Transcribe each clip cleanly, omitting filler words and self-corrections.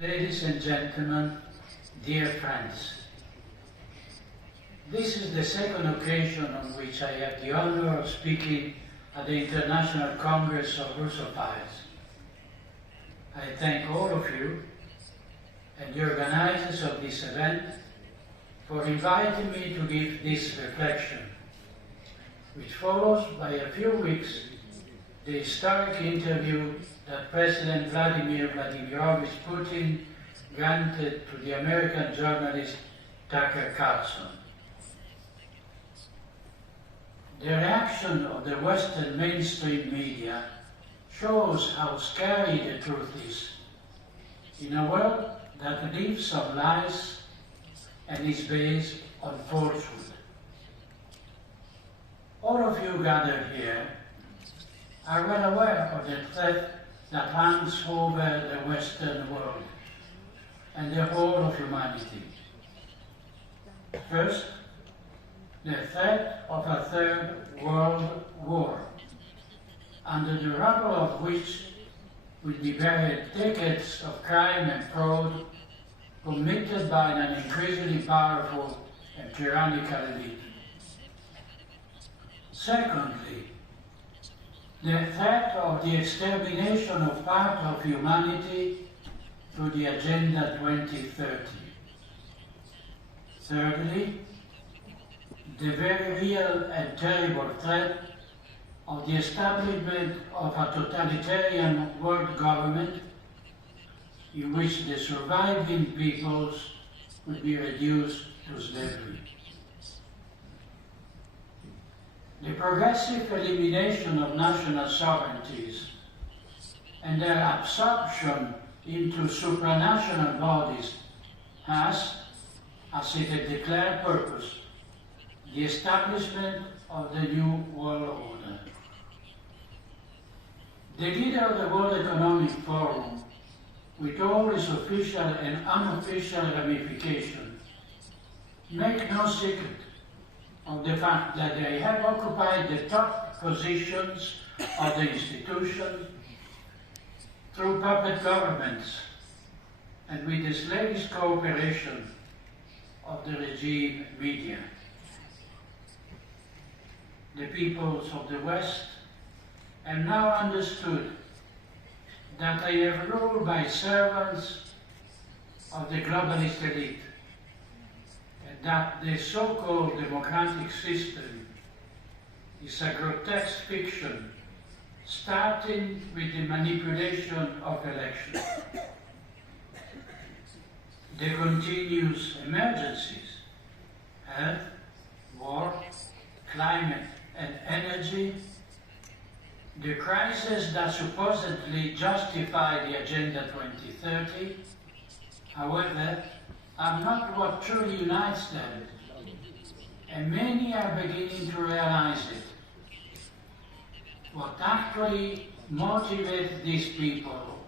Ladies and gentlemen, dear friends, this is the second occasion on which I have the honor of speaking at the International Congress of Rusofilia. I thank all of you and the organizers of this event for inviting me to give this reflection, which follows by a few weeks the historic interview that President Vladimir Vladimirovich Putin granted to the American journalist Tucker Carlson. The reaction of the Western mainstream media shows how scary the truth is in a world that lives on lies and is based on falsehood. All of you gathered here are well aware of the threat that hangs over the Western world and the whole of humanity. First, the threat of a third world war, under the rubble of which will be buried decades of crime and fraud committed by an increasingly powerful and tyrannical elite. Secondly, the threat of the extermination of part of humanity through the Agenda 2030. Thirdly, the very real and terrible threat of the establishment of a totalitarian world government in which the surviving peoples will be reduced to slavery. The progressive elimination of national sovereignties and their absorption into supranational bodies has, as its declared purpose, the establishment of the new world order. The leader of the World Economic Forum, with all its official and unofficial ramifications, make no secret of the fact that they have occupied the top positions of the institution through puppet governments and with the slavish cooperation of the regime media. The peoples of the West have now understood that they have ruled by servants of the globalist elite, and that the so-called democratic system is a grotesque fiction, starting with the manipulation of elections. The continuous emergencies, health, war, climate, and energy, the crises that supposedly justify the Agenda 2030, however, are not what truly unites them, and many are beginning to realize it. What actually motivates these people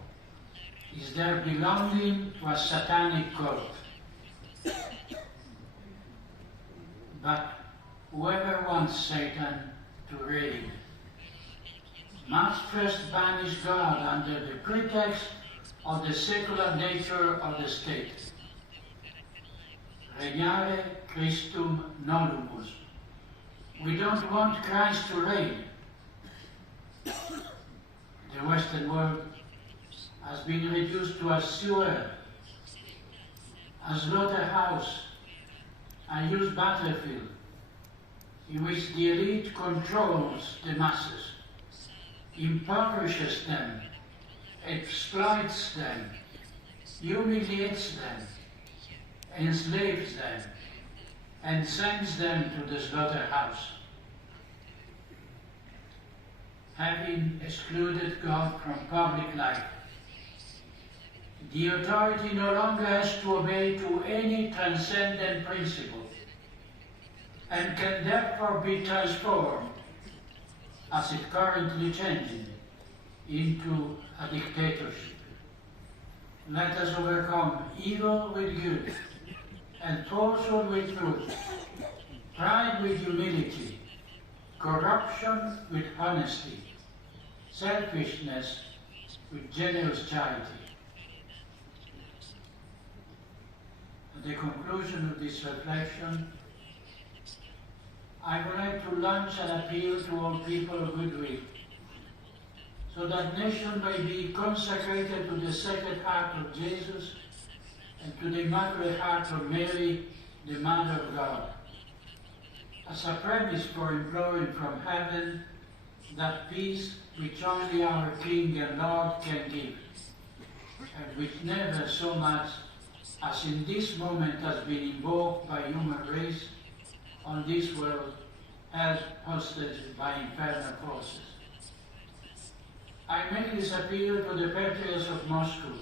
is their belonging to a satanic cult. But whoever wants Satan to reign must first banish God under the pretext of the secular nature of the state. Regnare Christum nolumus. We don't want Christ to reign. The Western world has been reduced to a sewer, a slaughterhouse, a used battlefield, in which the elite controls the masses, impoverishes them, exploits them, humiliates them, enslaves them, and sends them to the slaughterhouse. Having excluded God from public life, the authority no longer has to obey to any transcendent principle, and can therefore be transformed, as it currently changing, into a dictatorship. Let us overcome evil with good, and falsehood with truth, pride with humility, corruption with honesty, selfishness with generous charity. the conclusion of this reflection, I would like to launch an appeal to all people of goodwill, so that nation may be consecrated to the Sacred Heart of Jesus and to the Immaculate Heart of Mary, the Mother of God, as a premise for imploring from heaven that peace which only our King and Lord can give, and which never so much as in this moment has been invoked by human race on this world, held hostage by infernal forces. I make this appeal to the patriarchs of Moscow,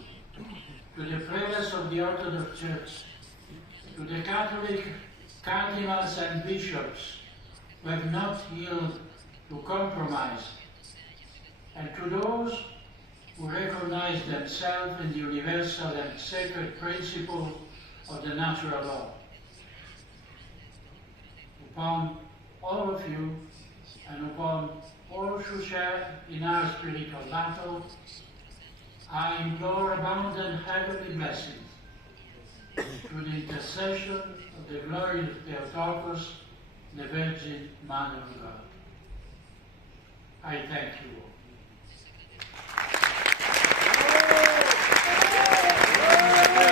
to the prelates of the Orthodox Church, to the Catholic cardinals and bishops who have not yielded to compromise, and to those who recognize themselves in the universal and sacred principle of the natural law. Upon all of you, and upon all who share in our spiritual battle, I implore abundant heavenly blessings through the intercession of the glorious Theotokos, the Virgin Mother of God. I thank you all.